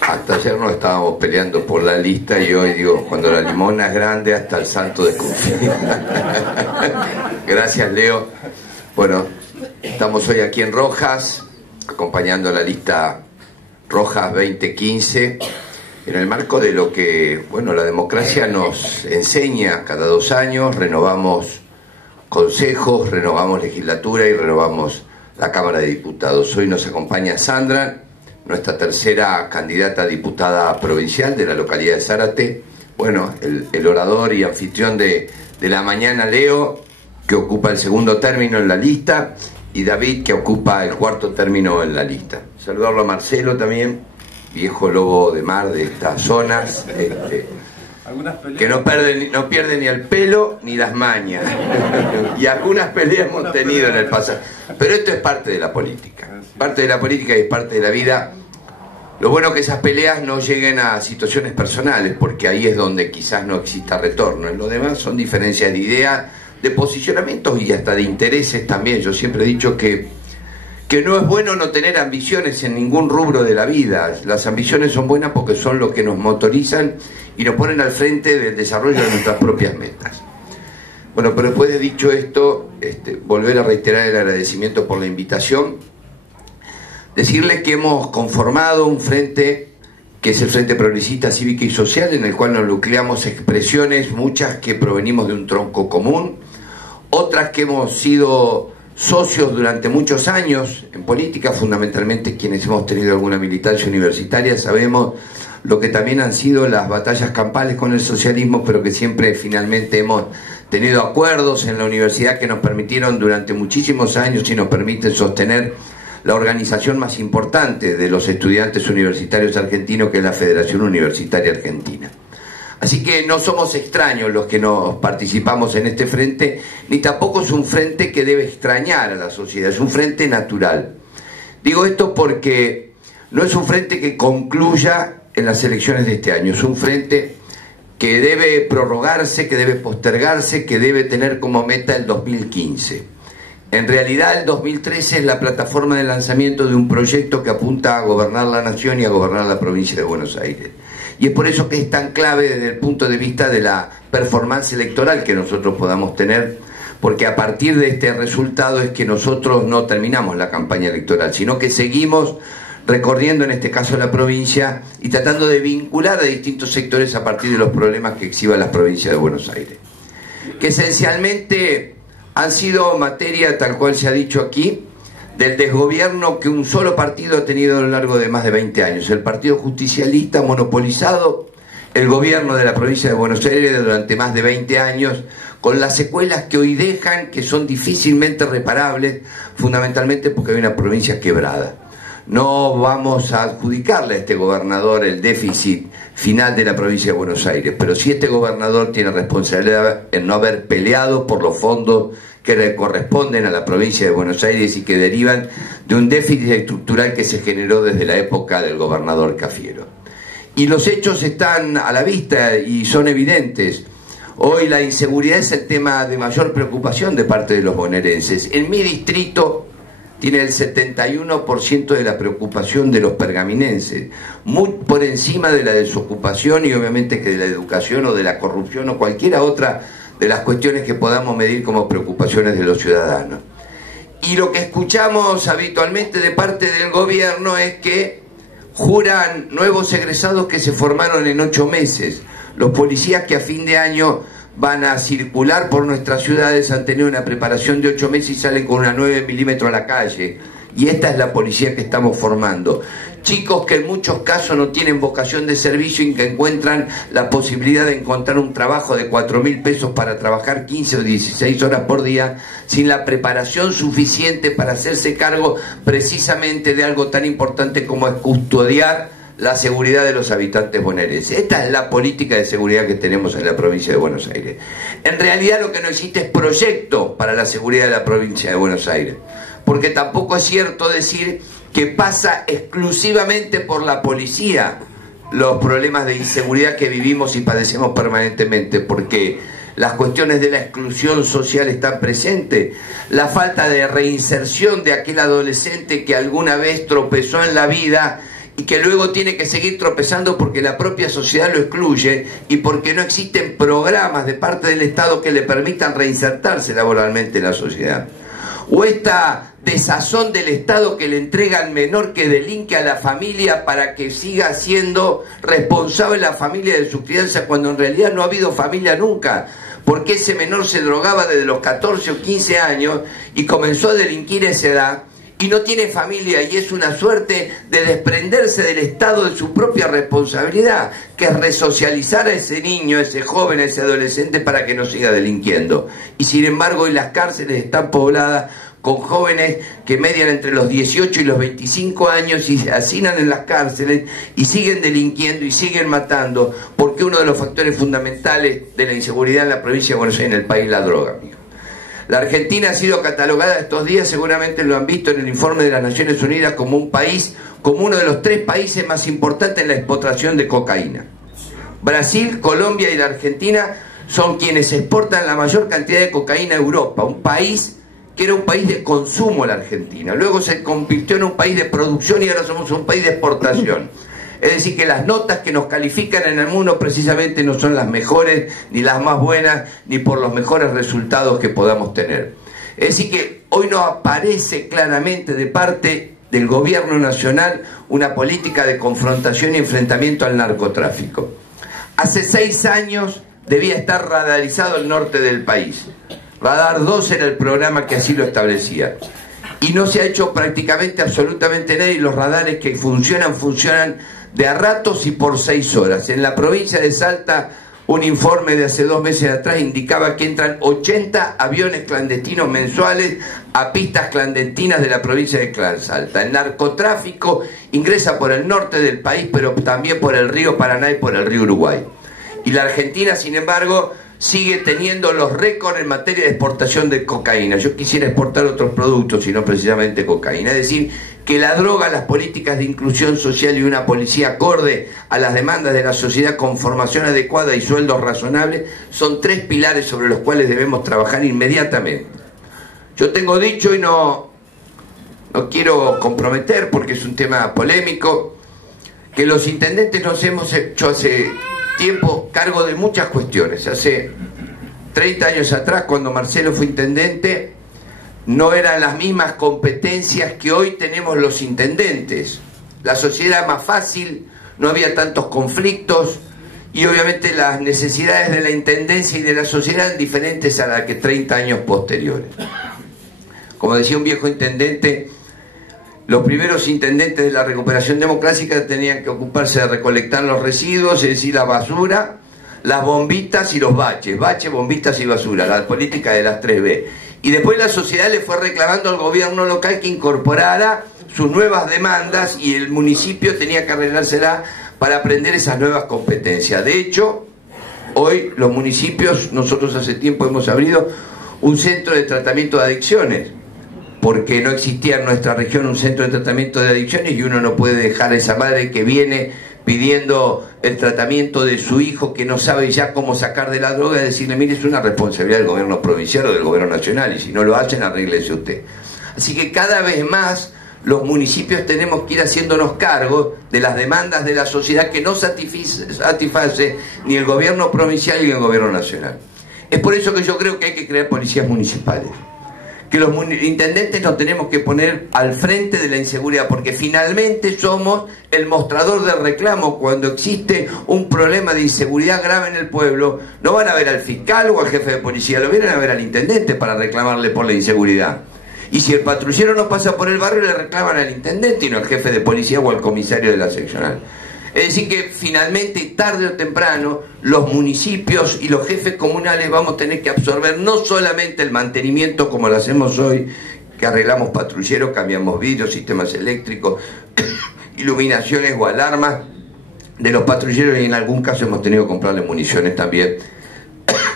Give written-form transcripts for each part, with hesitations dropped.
Hasta ayer nos estábamos peleando por la lista y hoy digo, cuando la limona es grande hasta el santo desconfía. Gracias, Leo. Bueno, estamos hoy aquí en Rojas, acompañando la lista Rojas 2015, en el marco de lo que, bueno, la democracia nos enseña cada 2 años, renovamos consejos, renovamos legislatura y renovamos la Cámara de Diputados. Hoy nos acompaña Sandra, nuestra tercera candidata a diputada provincial de la localidad de Zárate. Bueno, el orador y anfitrión de la mañana, Leo, que ocupa el segundo término en la lista, y David, que ocupa el cuarto término en la lista. Saludarlo a Marcelo también, viejo lobo de mar de estas zonas, que no pierde ni el pelo ni las mañas. Y algunas peleas hemos tenido en el pasado. Pero esto es parte de la política. Parte de la política y es parte de la vida. Lo bueno es que esas peleas no lleguen a situaciones personales, porque ahí es donde quizás no exista retorno. En lo demás son diferencias de ideas, de posicionamientos y hasta de intereses también. Yo siempre he dicho que no es bueno no tener ambiciones en ningún rubro de la vida. Las ambiciones son buenas porque son lo que nos motorizan y nos ponen al frente del desarrollo de nuestras propias metas. Bueno, pero después de dicho esto, volver a reiterar el agradecimiento por la invitación, decirles que hemos conformado un frente que es el Frente Progresista Cívica y Social, en el cual nos nucleamos expresiones, muchas que provenimos de un tronco común, otras que hemos sido socios durante muchos años en política, fundamentalmente quienes hemos tenido alguna militancia universitaria, sabemos lo que también han sido las batallas campales con el socialismo, pero que siempre finalmente hemos tenido acuerdos en la universidad que nos permitieron durante muchísimos años y nos permiten sostener la organización más importante de los estudiantes universitarios argentinos, que es la Federación Universitaria Argentina. Así que no somos extraños los que nos participamos en este frente, ni tampoco es un frente que debe extrañar a la sociedad, es un frente natural. Digo esto porque no es un frente que concluya en las elecciones de este año, es un frente que debe prorrogarse, que debe postergarse, que debe tener como meta el 2015. En realidad el 2013 es la plataforma de lanzamiento de un proyecto que apunta a gobernar la nación y a gobernar la provincia de Buenos Aires. Y es por eso que es tan clave desde el punto de vista de la performance electoral que nosotros podamos tener, porque a partir de este resultado es que nosotros no terminamos la campaña electoral, sino que seguimos recorriendo en este caso la provincia y tratando de vincular a distintos sectores a partir de los problemas que exhiban las provincias de Buenos Aires, que esencialmente han sido materia, tal cual se ha dicho aquí, del desgobierno que un solo partido ha tenido a lo largo de más de 20 años. El Partido Justicialista ha monopolizado el gobierno de la provincia de Buenos Aires durante más de 20 años, con las secuelas que hoy dejan, que son difícilmente reparables, fundamentalmente porque hay una provincia quebrada. No vamos a adjudicarle a este gobernador el déficit final de la provincia de Buenos Aires, pero sí este gobernador tiene responsabilidad en no haber peleado por los fondos que le corresponden a la provincia de Buenos Aires y que derivan de un déficit estructural que se generó desde la época del gobernador Cafiero. Y los hechos están a la vista y son evidentes. Hoy la inseguridad es el tema de mayor preocupación de parte de los bonaerenses. En mi distrito tiene el 71% de la preocupación de los pergaminenses, muy por encima de la desocupación y obviamente que de la educación o de la corrupción o cualquiera otra de las cuestiones que podamos medir como preocupaciones de los ciudadanos. Y lo que escuchamos habitualmente de parte del gobierno es que juran nuevos egresados que se formaron en 8 meses. Los policías que a fin de año van a circular por nuestras ciudades han tenido una preparación de 8 meses y salen con una 9 milímetros a la calle. Y esta es la policía que estamos formando. Chicos que en muchos casos no tienen vocación de servicio y que encuentran la posibilidad de encontrar un trabajo de 4.000 pesos para trabajar 15 o 16 horas por día sin la preparación suficiente para hacerse cargo precisamente de algo tan importante como es custodiar la seguridad de los habitantes bonaerenses. Esta es la política de seguridad que tenemos en la provincia de Buenos Aires. En realidad lo que no existe es proyecto para la seguridad de la provincia de Buenos Aires, porque tampoco es cierto decir que pasa exclusivamente por la policía los problemas de inseguridad que vivimos y padecemos permanentemente, porque las cuestiones de la exclusión social están presentes, la falta de reinserción de aquel adolescente que alguna vez tropezó en la vida y que luego tiene que seguir tropezando porque la propia sociedad lo excluye y porque no existen programas de parte del Estado que le permitan reinsertarse laboralmente en la sociedad. O esta desazón del Estado que le entrega al menor que delinque a la familia para que siga siendo responsable la familia de su crianza cuando en realidad no ha habido familia nunca, porque ese menor se drogaba desde los 14 o 15 años y comenzó a delinquir a esa edad y no tiene familia, y es una suerte de desprenderse del Estado de su propia responsabilidad, que es resocializar a ese niño, a ese joven, a ese adolescente para que no siga delinquiendo. Y sin embargo hoy las cárceles están pobladas con jóvenes que median entre los 18 y los 25 años y se hacinan en las cárceles y siguen delinquiendo y siguen matando, porque uno de los factores fundamentales de la inseguridad en la provincia de Buenos Aires, en el país, la droga, amigo. La Argentina ha sido catalogada estos días, seguramente lo han visto en el informe de las Naciones Unidas, como un país, como uno de los 3 países más importantes en la exportación de cocaína. Brasil, Colombia y la Argentina son quienes exportan la mayor cantidad de cocaína a Europa, un país que era un país de consumo, la Argentina. Luego se convirtió en un país de producción y ahora somos un país de exportación. Es decir, que las notas que nos califican en el mundo precisamente no son las mejores, ni las más buenas, ni por los mejores resultados que podamos tener. Es decir, que hoy no aparece claramente de parte del gobierno nacional una política de confrontación y enfrentamiento al narcotráfico. Hace 6 años debía estar radarizado el norte del país. Radar 2 era el programa que así lo establecía. Y no se ha hecho prácticamente absolutamente nada, y los radares que funcionan de a ratos y por 6 horas. En la provincia de Salta, un informe de hace 2 meses atrás indicaba que entran 80 aviones clandestinos mensuales a pistas clandestinas de la provincia de Salta. El narcotráfico ingresa por el norte del país, pero también por el río Paraná y por el río Uruguay. Y la Argentina, sin embargo, sigue teniendo los récords en materia de exportación de cocaína. Yo quisiera exportar otros productos y no precisamente cocaína. Es decir, que la droga, las políticas de inclusión social y una policía acorde a las demandas de la sociedad con formación adecuada y sueldos razonables son 3 pilares sobre los cuales debemos trabajar inmediatamente. Yo tengo dicho, y no quiero comprometer porque es un tema polémico, que los intendentes nos hemos hecho hace tiempo cargo de muchas cuestiones. Hace 30 años atrás, cuando Marcelo fue intendente, no eran las mismas competencias que hoy tenemos los intendentes. La sociedad era más fácil, no había tantos conflictos y obviamente las necesidades de la intendencia y de la sociedad eran diferentes a las que 30 años posteriores. Como decía un viejo intendente, los primeros intendentes de la recuperación democrática tenían que ocuparse de recolectar los residuos, es decir, la basura, las bombitas y los baches. Baches, bombitas y basura, la política de las 3B. Y después la sociedad le fue reclamando al gobierno local que incorporara sus nuevas demandas y el municipio tenía que arreglársela para aprender esas nuevas competencias. De hecho, hoy los municipios, nosotros hace tiempo hemos abierto un centro de tratamiento de adicciones, porque no existía en nuestra región un centro de tratamiento de adicciones y uno no puede dejar a esa madre que viene pidiendo el tratamiento de su hijo que no sabe ya cómo sacar de la droga y decirle, mire, es una responsabilidad del gobierno provincial o del gobierno nacional y si no lo hacen, arréglese usted. Así que cada vez más los municipios tenemos que ir haciéndonos cargo de las demandas de la sociedad que no satisface ni el gobierno provincial ni el gobierno nacional. Es por eso que yo creo que hay que crear policías municipales, que los intendentes nos tenemos que poner al frente de la inseguridad, porque finalmente somos el mostrador del reclamo. Cuando existe un problema de inseguridad grave en el pueblo, no van a ver al fiscal o al jefe de policía, lo vienen a ver al intendente para reclamarle por la inseguridad. Y si el patrullero no pasa por el barrio, le reclaman al intendente y no al jefe de policía o al comisario de la seccional. Es decir que finalmente, tarde o temprano, los municipios y los jefes comunales vamos a tener que absorber no solamente el mantenimiento como lo hacemos hoy, que arreglamos patrulleros, cambiamos vidrios, sistemas eléctricos, iluminaciones o alarmas de los patrulleros, y en algún caso hemos tenido que comprarle municiones también,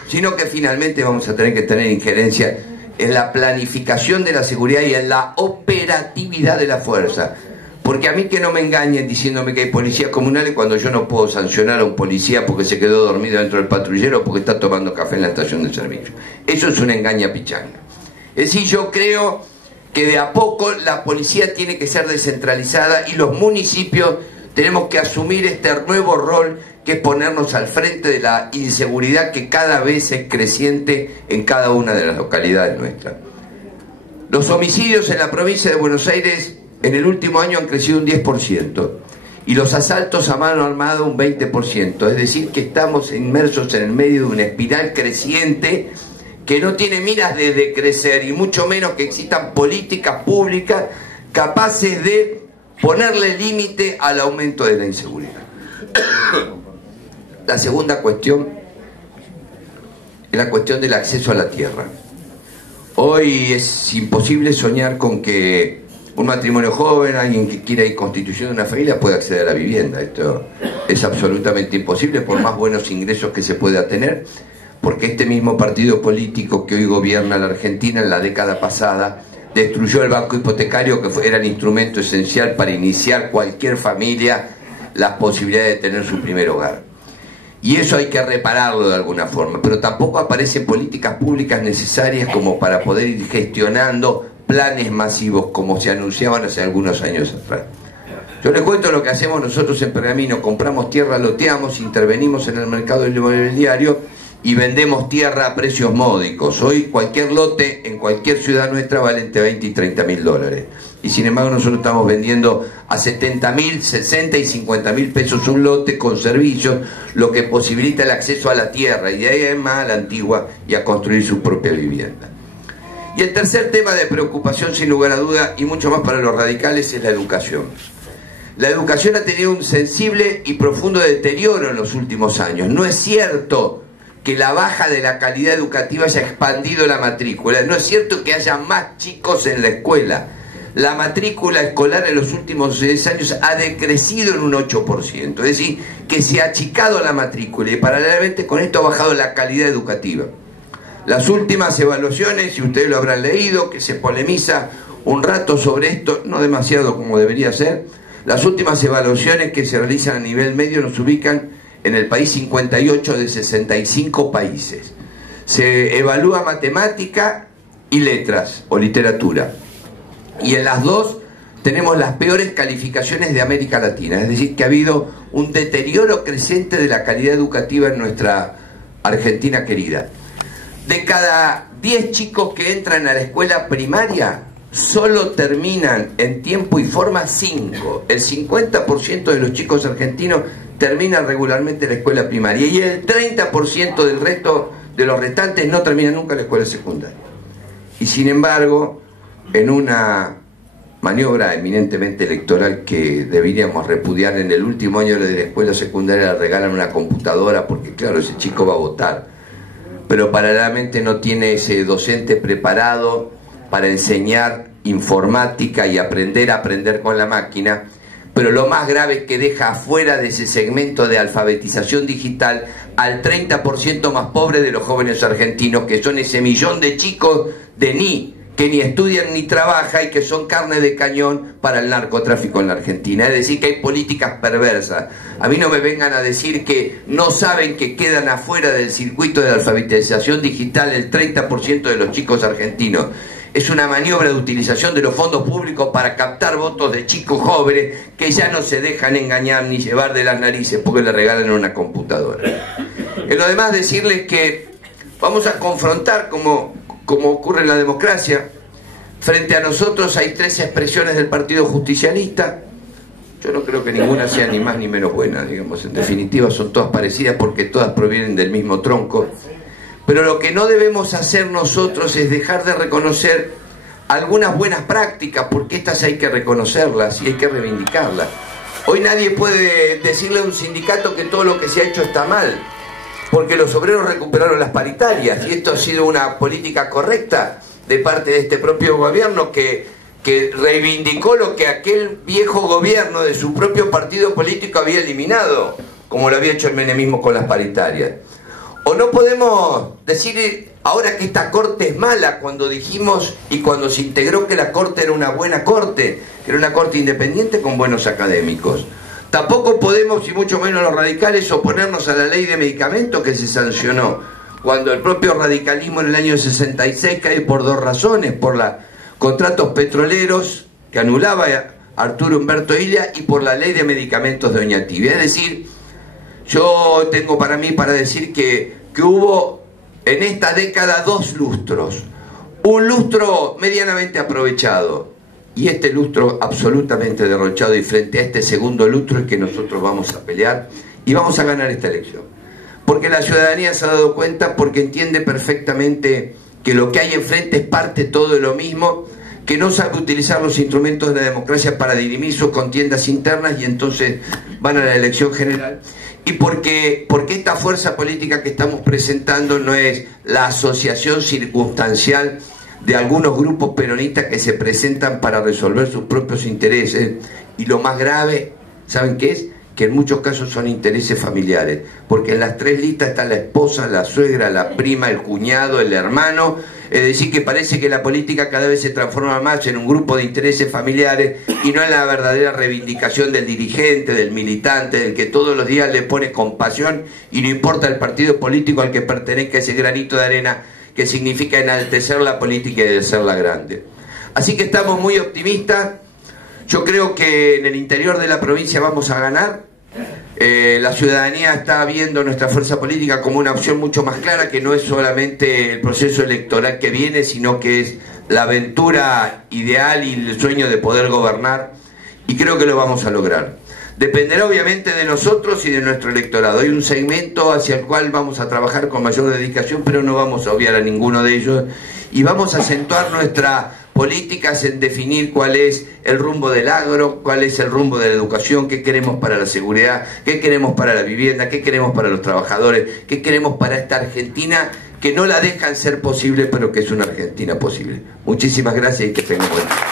sino que finalmente vamos a tener que tener injerencia en la planificación de la seguridad y en la operatividad de la fuerza. Porque a mí que no me engañen diciéndome que hay policías comunales cuando yo no puedo sancionar a un policía porque se quedó dormido dentro del patrullero o porque está tomando café en la estación de servicio. Eso es una engaña pichanga. Es decir, yo creo que de a poco la policía tiene que ser descentralizada y los municipios tenemos que asumir este nuevo rol que es ponernos al frente de la inseguridad que cada vez es creciente en cada una de las localidades nuestras. Los homicidios en la provincia de Buenos Aires en el último año han crecido un 10% y los asaltos a mano armada un 20%, es decir que estamos inmersos en el medio de una espiral creciente que no tiene miras de decrecer y mucho menos que existan políticas públicas capaces de ponerle límite al aumento de la inseguridad. La segunda cuestión es la cuestión del acceso a la tierra. Hoy es imposible soñar con que un matrimonio joven, alguien que quiera ir constituyendo una familia, pueda acceder a la vivienda. Esto es absolutamente imposible por más buenos ingresos que se pueda tener, porque este mismo partido político que hoy gobierna la Argentina en la década pasada destruyó el banco hipotecario, que era el instrumento esencial para iniciar cualquier familia las posibilidades de tener su primer hogar. Y eso hay que repararlo de alguna forma, pero tampoco aparecen políticas públicas necesarias como para poder ir gestionando planes masivos como se anunciaban hace algunos años atrás. Yo les cuento lo que hacemos nosotros en Pergamino: compramos tierra, loteamos, intervenimos en el mercado inmobiliario y vendemos tierra a precios módicos. Hoy cualquier lote en cualquier ciudad nuestra vale entre 20 y 30 mil dólares. Y sin embargo nosotros estamos vendiendo a 70.000, 60 y 50 mil pesos un lote con servicios, lo que posibilita el acceso a la tierra y de ahí en más a la antigua y a construir su propia vivienda. Y el tercer tema de preocupación, sin lugar a duda, y mucho más para los radicales, es la educación. La educación ha tenido un sensible y profundo deterioro en los últimos años. No es cierto que la baja de la calidad educativa haya expandido la matrícula. No es cierto que haya más chicos en la escuela. La matrícula escolar en los últimos 10 años ha decrecido en un 8%. Es decir, que se ha achicado la matrícula y paralelamente con esto ha bajado la calidad educativa. Las últimas evaluaciones, y ustedes lo habrán leído, que se polemiza un rato sobre esto, no demasiado como debería ser, las últimas evaluaciones que se realizan a nivel medio nos ubican en el país 58 de 65 países. Se evalúa matemática y letras o literatura. Y en las dos tenemos las peores calificaciones de América Latina. Es decir, que ha habido un deterioro creciente de la calidad educativa en nuestra Argentina querida. De cada 10 chicos que entran a la escuela primaria, solo terminan en tiempo y forma 5. El 50% de los chicos argentinos terminan regularmente la escuela primaria y el 30% del resto de los restantes no terminan nunca la escuela secundaria. Y sin embargo, en una maniobra eminentemente electoral que deberíamos repudiar, en el último año de la escuela secundaria le regalan una computadora porque claro, ese chico va a votar, pero paralelamente no tiene ese docente preparado para enseñar informática y aprender a aprender con la máquina. Pero lo más grave es que deja afuera de ese segmento de alfabetización digital al 30% más pobre de los jóvenes argentinos, que son ese millón de chicos que ni estudian ni trabajan y que son carne de cañón para el narcotráfico en la Argentina. Es decir, que hay políticas perversas. A mí no me vengan a decir que no saben que quedan afuera del circuito de alfabetización digital el 30% de los chicos argentinos. Es una maniobra de utilización de los fondos públicos para captar votos de chicos jóvenes que ya no se dejan engañar ni llevar de las narices porque le regalan una computadora. En lo demás, decirles que vamos a confrontar, como ocurre en la democracia. Frente a nosotros hay 3 expresiones del Partido Justicialista. Yo no creo que ninguna sea ni más ni menos buena, digamos. En definitiva son todas parecidas porque todas provienen del mismo tronco. Pero lo que no debemos hacer nosotros es dejar de reconocer algunas buenas prácticas, porque estas hay que reconocerlas y hay que reivindicarlas. Hoy nadie puede decirle a un sindicato que todo lo que se ha hecho está mal, porque los obreros recuperaron las paritarias y esto ha sido una política correcta de parte de este propio gobierno que reivindicó lo que aquel viejo gobierno de su propio partido político había eliminado, como lo había hecho el menemismo con las paritarias. O no podemos decir ahora que esta corte es mala cuando dijimos y cuando se integró que la corte era una buena corte, que era una corte independiente con buenos académicos. Tampoco podemos, y mucho menos los radicales, oponernos a la ley de medicamentos que se sancionó cuando el propio radicalismo en el año 66 cae por 2 razones: por los contratos petroleros que anulaba Arturo Humberto Illia y por la ley de medicamentos de Doña Tibia. Es decir, yo tengo para mí para decir que hubo en esta década dos lustros. Un lustro medianamente aprovechado y este lustro absolutamente derrochado, y frente a este segundo lustro es que nosotros vamos a pelear y vamos a ganar esta elección. Porque la ciudadanía se ha dado cuenta, porque entiende perfectamente que lo que hay enfrente es parte todo de lo mismo, que no sabe utilizar los instrumentos de la democracia para dirimir sus contiendas internas y entonces van a la elección general. Y porque esta fuerza política que estamos presentando no es la asociación circunstancial de algunos grupos peronistas que se presentan para resolver sus propios intereses, y lo más grave, ¿saben qué es? Que en muchos casos son intereses familiares, porque en las tres listas está la esposa, la suegra, la prima, el cuñado, el hermano. Es decir, que parece que la política cada vez se transforma más en un grupo de intereses familiares y no en la verdadera reivindicación del dirigente, del militante, del que todos los días le pone compasión y no importa el partido político al que pertenezca ese granito de arena que significa enaltecer la política y hacerla grande. Así que estamos muy optimistas. Yo creo que en el interior de la provincia vamos a ganar. La ciudadanía está viendo nuestra fuerza política como una opción mucho más clara, que no es solamente el proceso electoral que viene, sino que es la aventura ideal y el sueño de poder gobernar, y creo que lo vamos a lograr. Dependerá obviamente de nosotros y de nuestro electorado. Hay un segmento hacia el cual vamos a trabajar con mayor dedicación, pero no vamos a obviar a ninguno de ellos, y vamos a acentuar nuestra políticas en definir cuál es el rumbo del agro, cuál es el rumbo de la educación, qué queremos para la seguridad, qué queremos para la vivienda, qué queremos para los trabajadores, qué queremos para esta Argentina que no la dejan ser posible, pero que es una Argentina posible. Muchísimas gracias y que tengan buen día.